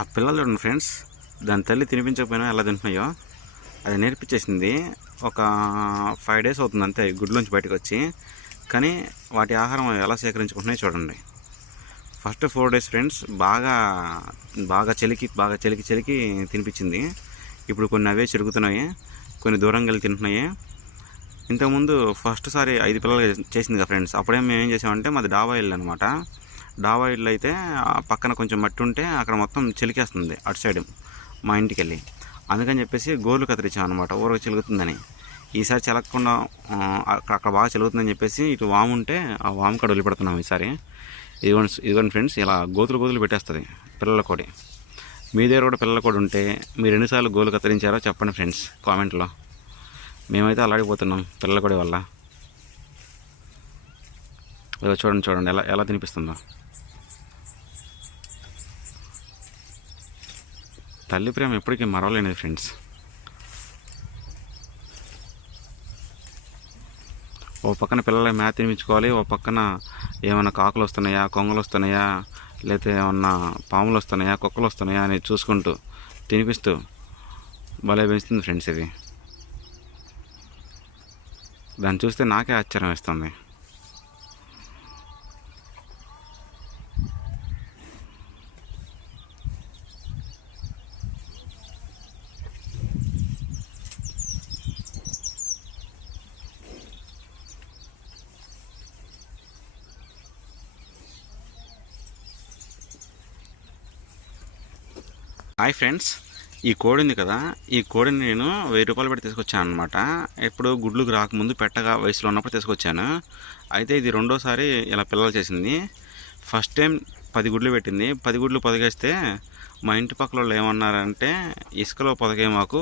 ఆ పిల్లలు చూడండి ఫ్రెండ్స్, దాని తల్లి తినిపించకపోయినా ఎలా తింటున్నాయో అది నేర్పించేసింది. ఒక 5 days అవుతుంది అంతే గుడ్లోంచి బయటకు వచ్చి. కానీ వాటి ఆహారం ఎలా సేకరించుకుంటున్నాయో చూడండి. ఫస్ట్ 4 days ఫ్రెండ్స్ బాగా బాగా చలికి తినిపించింది. ఇప్పుడు కొన్ని అవే చెరుగుతున్నాయి, కొన్ని దూరంగా వెళ్ళి తింటున్నాయి. ఇంతకుముందు ఫస్ట్ సారి 5 పిల్లలు చేసింది కదా ఫ్రెండ్స్, అప్పుడేం మేము ఏం చేసామంటే మాది డాబా ఇల్లు అనమాట. డాబా ఇల్లు అయితే పక్కన కొంచెం మట్టి ఉంటే అక్కడ మొత్తం చిలికేస్తుంది అటు సైడ్ మా ఇంటికి వెళ్ళి. అందుకని చెప్పేసి గోర్లు కత్తిరించాం అనమాట, ఊరకు చిలుగుతుందని. ఈసారి చిలకకుండా అక్కడ బాగా చిలుగుతుందని చెప్పేసి ఇటు వాము ఉంటే ఆ వాము కాడ వదిలిపెడుతున్నాం ఈసారి. ఇదిగోండి ఫ్రెండ్స్, ఇలా గోతులు పెట్టేస్తుంది పిల్లల కోడి. మీ దగ్గర కూడా పిల్లల కోడి ఉంటే మీరు ఎన్నిసార్లు గోలు కత్తిరించారో చెప్పండి ఫ్రెండ్స్ కామెంట్లో. మేమైతే అలాడిపోతున్నాం పిల్లల కోడి వల్ల. ఇలా చూడండి ఎలా తినిపిస్తుందో. తల్లి ప్రేమ ఎప్పటికీ మరవలేనిది ఫ్రెండ్స్. ఓ పక్కన పిల్లలకి మేత తినిపించుకోవాలి, ఓ పక్కన ఏమైనా కాకులు వస్తున్నాయా, కొంగలు వస్తున్నాయా, లేకపోతే ఏమన్నా పాములు వస్తున్నాయా, కుక్కలు వస్తున్నాయా అని చూసుకుంటూ తినిపిస్తూ భలే పెంచుతుంది ఫ్రెండ్స్ ఇది. దాన్ని చూస్తే నాకే ఆశ్చర్యం వేస్తుంది. హాయ్ ఫ్రెండ్స్, ఈ కోడి ఉంది కదా, ఈ కోడిని నేను 1000 రూపాయలు పెట్టి తీసుకొచ్చాను అనమాట. ఎప్పుడు గుడ్లకు రాకముందు పెట్టగా వయసులో ఉన్నప్పుడు తీసుకొచ్చాను. అయితే ఇది రెండోసారి ఇలా పిల్లలు చేసింది. ఫస్ట్ టైం 10 గుడ్లు పెట్టింది. 10 గుడ్లు పొదిగేస్తే మా ఇంటి పక్కల వాళ్ళు ఏమన్నారంటే, ఇసుకలో పొదగే మాకు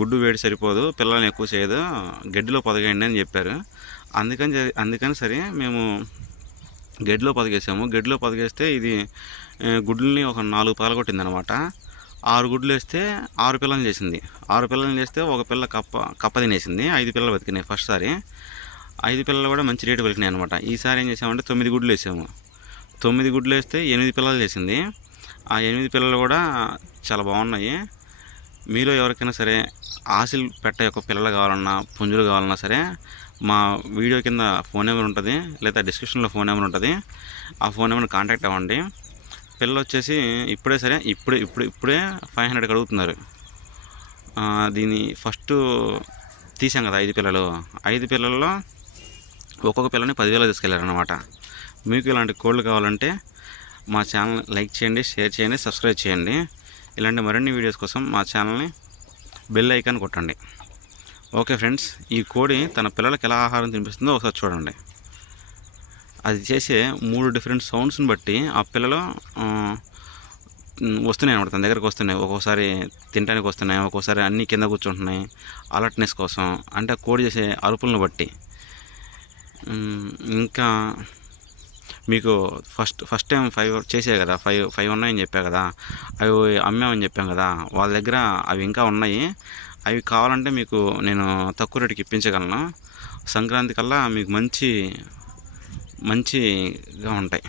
గుడ్డు వేడి సరిపోదు, పిల్లల్ని ఎక్కువ చేయదు, గడ్డిలో పొదగేయండి అని చెప్పారు. అందుకని సరే మేము గడ్డిలో పొదిగేసాము. గడ్డిలో పొదిగేస్తే ఇది గుడ్లని ఒక 4 పగలగొట్టింది అనమాట. 6 గుడ్లు వేస్తే 6 పిల్లలు చేసింది. 6 పిల్లలు చేస్తే ఒక పిల్ల కప్ప తినేసింది. 5 పిల్లలు బతికినాయి ఫస్ట్ సారి. 5 పిల్లలు కూడా మంచి రేటు బతికినాయి అనమాట. ఈసారి ఏం చేసామంటే 9 గుడ్లు వేసాము. 9 గుడ్లు వేస్తే 8 పిల్లలు చేసింది. ఆ 8 పిల్లలు కూడా చాలా బాగున్నాయి. మీలో ఎవరికైనా సరే ఆసిల్ పెట్ట యొక్క పిల్లలు కావాలన్నా, పుంజులు కావాలన్నా సరే మా వీడియో కింద ఫోన్ నెంబర్ ఉంటుంది, లేదా డిస్క్రిప్షన్లో ఫోన్ నెంబర్ ఉంటుంది. ఆ ఫోన్ నెంబర్ని కాంటాక్ట్ అవ్వండి. పిల్లలు వచ్చేసి ఇప్పుడే 500కి అడుగుతున్నారు. దీన్ని ఫస్ట్ తీసాం కదా 5 పిల్లలు. 5 పిల్లల్లో ఒక్కొక్క పిల్లని 10,000 తీసుకెళ్ళారు అనమాట. మీకు ఇలాంటి కోళ్ళు కావాలంటే మా ఛానల్ లైక్ చేయండి, షేర్ చేయండి, సబ్స్క్రైబ్ చేయండి. ఇలాంటి మరిన్ని వీడియోస్ కోసం మా ఛానల్ని బెల్ ఐకాన్ కొట్టండి. ఓకే ఫ్రెండ్స్, ఈ కోడి తన పిల్లలకి ఎలా ఆహారం తినిపిస్తుందో ఒకసారి చూడండి. అది చేసే 3 డిఫరెంట్ సౌండ్స్ని బట్టి ఆ పిల్లలు వస్తున్నాయి అనమాట, తన దగ్గరకు వస్తున్నాయి. ఒక్కోసారి తినడానికి వస్తున్నాయి, ఒక్కోసారి అన్నీ కింద కూర్చుంటున్నాయి అలర్ట్నెస్ కోసం. అంటే కోడి చేసే అరుపులను బట్టి. ఇంకా మీకు ఫస్ట్ టైం 5 చేసే కదా, 5 ఉన్నాయని చెప్పా కదా, అవి అమ్మామని చెప్పాం కదా, వాళ్ళ దగ్గర అవి ఇంకా ఉన్నాయి. అవి కావాలంటే మీకు నేను తక్కువ రేటుకి ఇప్పించగలను. సంక్రాంతి కల్లా మీకు మంచిగా ఉంటాయి.